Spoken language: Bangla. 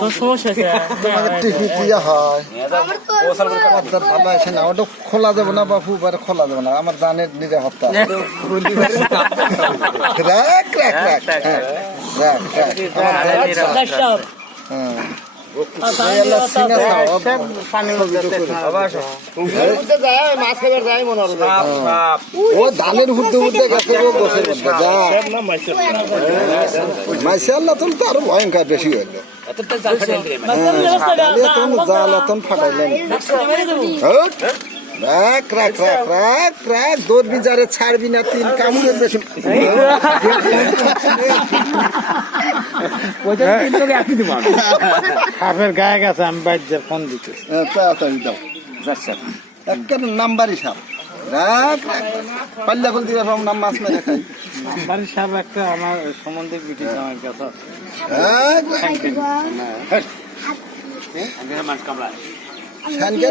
তো সমস্যা কি? টিভি দিয়া হয় ভালো আছে না, ওটা খোলা যাবে না বাপু, খোলা যাবে না, আমার জানের নিরাপত্তা। রাখ রাখ রাখ রাখ রাখ। ও ধানের উঠতে উঠতে গেছে মাইশাল্লাহ, তো আরো ভয়ঙ্কর বেশি হইলো। জ্বালাতন ফাটাইলেন। রাখ রাখ রাখ রাখ রাখ, দৌড়বি যারে ছাড়বি না, তিন কামড়ের বেশি। সাপের গায়ে গেছে, আমি বাইরে ফোন দিতে। তাড়াতাড়ি দাও, একটা নাম্বারই সাপ। রাখ রাখ, পাল্লা খুলতে পারলাম না, মাছ মেরে খাই। নাম্বারই সাপ একটা আমার সম্বন্ধে বিটি আমার কাছে। শানকে